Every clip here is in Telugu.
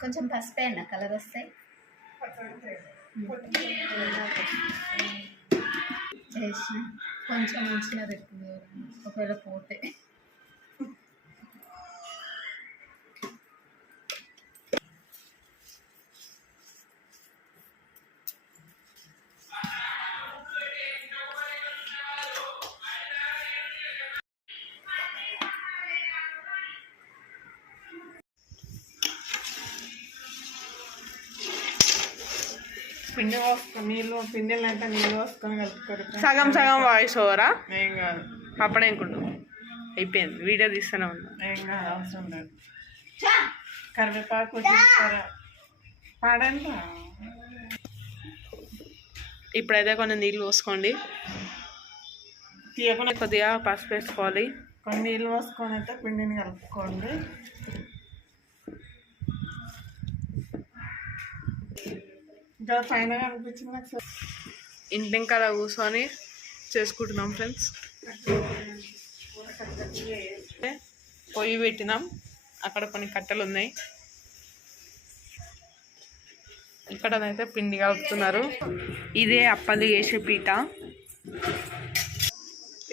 కొంచెం పసుపేనా కలర్ వస్తాయి చేసి కొంచెం మంచిగా పెట్టింది ఒకవేళ పోతే పిండి పోసుకొని నీళ్ళు పిండిలు అంటే నీళ్ళు పోసుకొని కలుపుకోరు. సగం సగం వాయిస్ ఓవరా? ఏం కాదు, అప్పుడేకుంటు అయిపోయింది. వీడియో తీస్తూనే ఉన్నా. ఏం కాదు, అవసరం లేదు. కరివేపాకు జీలకర్ర పాడండి. ఇప్పుడైతే కొన్ని నీళ్ళు పోసుకోండి. తీయకుండా కొద్దిగా పసుపు వేసుకోవాలి. కొన్ని నీళ్ళు పోసుకొని అయితే పిండిని కలుపుకోండి. ఇంకా ఫైనల్గా అనిపించింది నాకు. ఇంటి ఇంకా అలా కూర్చొని చేసుకుంటున్నాం ఫ్రెండ్స్. పొయ్యి పెట్టినాం, అక్కడ కొన్ని కట్టెలు ఉన్నాయి. ఇక్కడనైతే పిండి కలుపుతున్నారు. ఇదే అప్పలు చేసే పీట.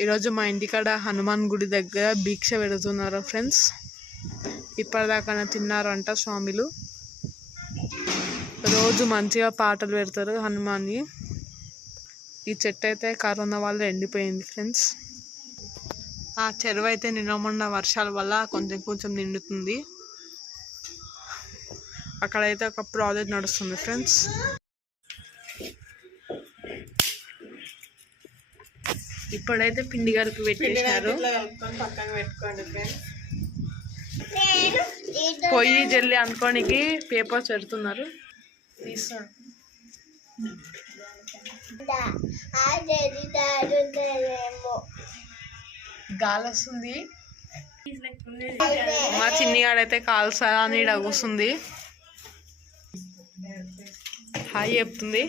ఈరోజు మా ఇంటికాడ హనుమాన్ గుడి దగ్గర భిక్ష పెడుతున్నారు ఫ్రెండ్స్. ఇప్పటిదాకా తిన్నారు అంట స్వామిలు. రోజు మంచిగా పాటలు పెడతారు హనుమాన్ని. ఈ చెట్టు అయితే కరోనా వల్ల ఎండిపోయింది ఫ్రెండ్స్. ఆ చెరువు అయితే నిన్న మొన్న వర్షాల వల్ల కొంచెం కొంచెం నిండుతుంది. అక్కడైతే ఒక ప్రాజెక్ట్ నడుస్తుంది ఫ్రెండ్స్. ఇప్పుడైతే పిండి కలిపి పెట్టేసినారు. పక్కన పెట్టుకోండి ఫ్రెండ్స్. పొయ్యి జల్లి అనుకోనికి పేపర్స్ పెడుతున్నారు. తీస్తాడు గాలి వస్తుంది. మా చిన్నిగాడైతే కాల్సా అని కూస్తుంది. హాయ్ చెప్తుంది.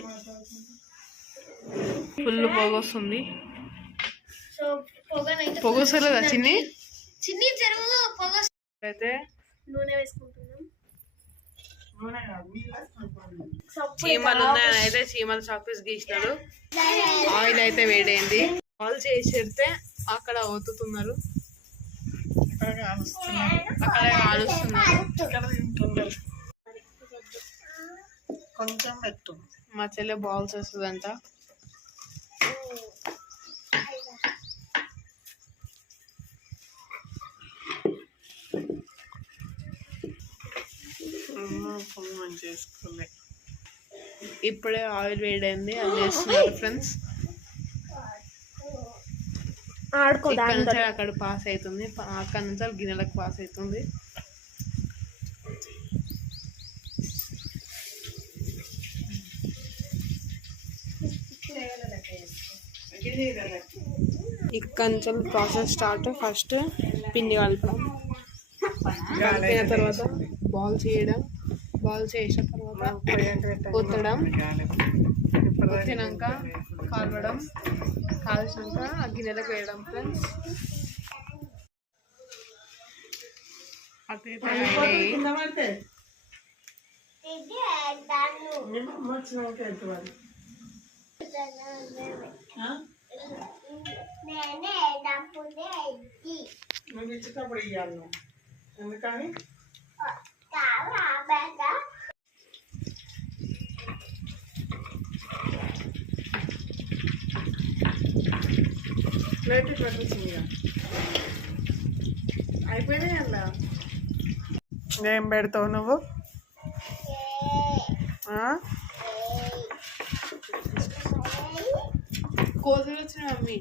ఫుల్ పొగ వస్తుంది. పొగ వస్తలేదా చిన్ని? అయితే నూనె వేసుకుంటున్నాం. చీమలు ఉన్నాయని అయితే చీమలు చాపీస్ గీసినారు. ఆయిల్ అయితే వేడైంది. ఆయిల్ చేసి పెడితే అక్కడ ఒత్తుతున్నారు. అక్కడే కాలుస్తున్నారు. కొంచెం పెట్టు. మా చెల్లె బాల్స్ వస్తుందంట. ఇప్పుడే ఆయిల్ వేడైంది, అది చేస్తున్నారు ఫ్రెండ్స్. ఇక్కడ నుంచి అక్కడ పాస్ అవుతుంది, అక్కడ నుంచి గిన్నెలకు పాస్ అవుతుంది. ఇక్కడ నుంచి ప్రాసెస్ స్టార్ట్. ఫస్ట్ పిండి కలపడం, కలిపిన తర్వాత బాల్ చేయడం, బాల్ చేసిన తర్వాత ఒత్తడం, ఒత్తినాక కాలవడం, కాల్చినాక గిన్నెలకు వేయడం ఫ్రెండ్స్. నువ్వు ఇచ్చేటప్పుడు ఇవ్వాలి. ఎందుకని ప్లేట్ పెట్టించింది. అయిపోయినాయి అలా. ఏం పెడతావు నువ్వు? కోతులు వచ్చిన మమ్మీ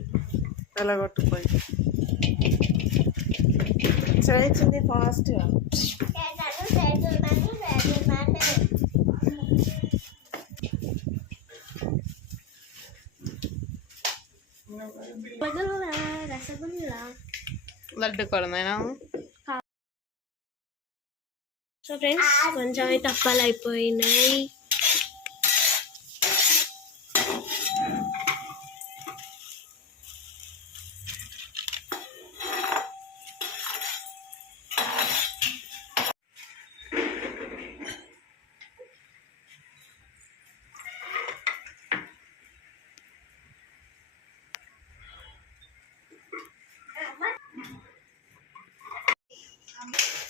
ఎలా కొట్టుపోయి చేయించింది ఫాస్ట్గా. లడ్డు కొడమైనా. సో ఫ్రెండ్స్ కొంచెం అయితే అప్పాలు అయిపోయినాయి.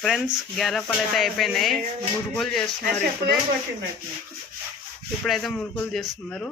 ఫ్రెండ్స్ గ్యారపాలు అయితే అయిపోయినాయి, మురుగులు చేస్తున్నారు ఇప్పుడు. కొట్టిందట్లా ఇప్పుడైతే మురుగులు చేస్తున్నారు.